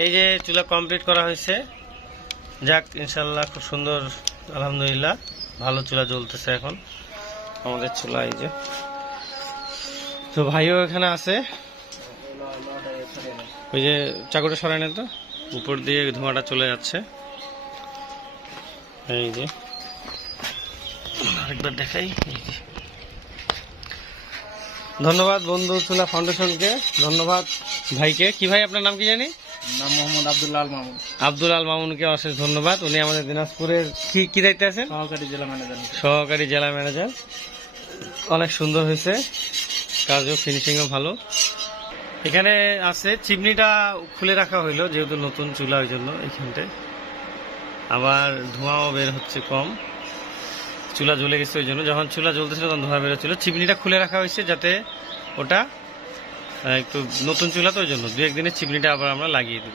এই যে চুলা কমপ্লিট করা হয়েছে, যাক ইনশাল্লাহ খুব সুন্দর, আলহামদুলিল্লাহ ভালো চুলা জ্বলতেছে এখন আমাদের চুলা। এই যে তো ভাইও এখানে আছে, ওই যে চাকুটা সরাই না তো, উপর দিয়ে ধোঁয়াটা চলে যাচ্ছে। এই যে আরেকবার দেখাই। এই যে ধন্যবাদ বন্ধু চুলা ফাউন্ডেশনকে, ধন্যবাদ ভাইকে। কি ভাই আপনার নাম কি জানি? নাম মোহাম্মদ আব্দুল আল মামুন। আব্দুল আল মামুনকে অশেষ ধন্যবাদ। উনি আমাদের দিনাজপুরের কি দায়িত্বে আছেন? সহকারী জেলা ম্যানেজার। সহকারী জেলা ম্যানেজার। অনেক সুন্দর হয়েছে, কাজও ফিনিশিংও ভালো। এখানে আছে চিমনিটা খুলে রাখা হইলো, যেহেতু নতুন চুলা ওই জন্য এইখানটায় আবার ধোঁয়াও বের হচ্ছে কম, চুলা জ্বলে গেছে ওই জন্য। যখন চুলা জ্বলতেছিল তখন ধোঁয়া বেরোচ্ছিল। চিমনিটা খুলে রাখা হয়েছে যাতে ওটা একটু নতুন চুলা তো ওই জন্য 2-1 দিনের চিমনিটা আবার আমরা লাগিয়ে দেবো।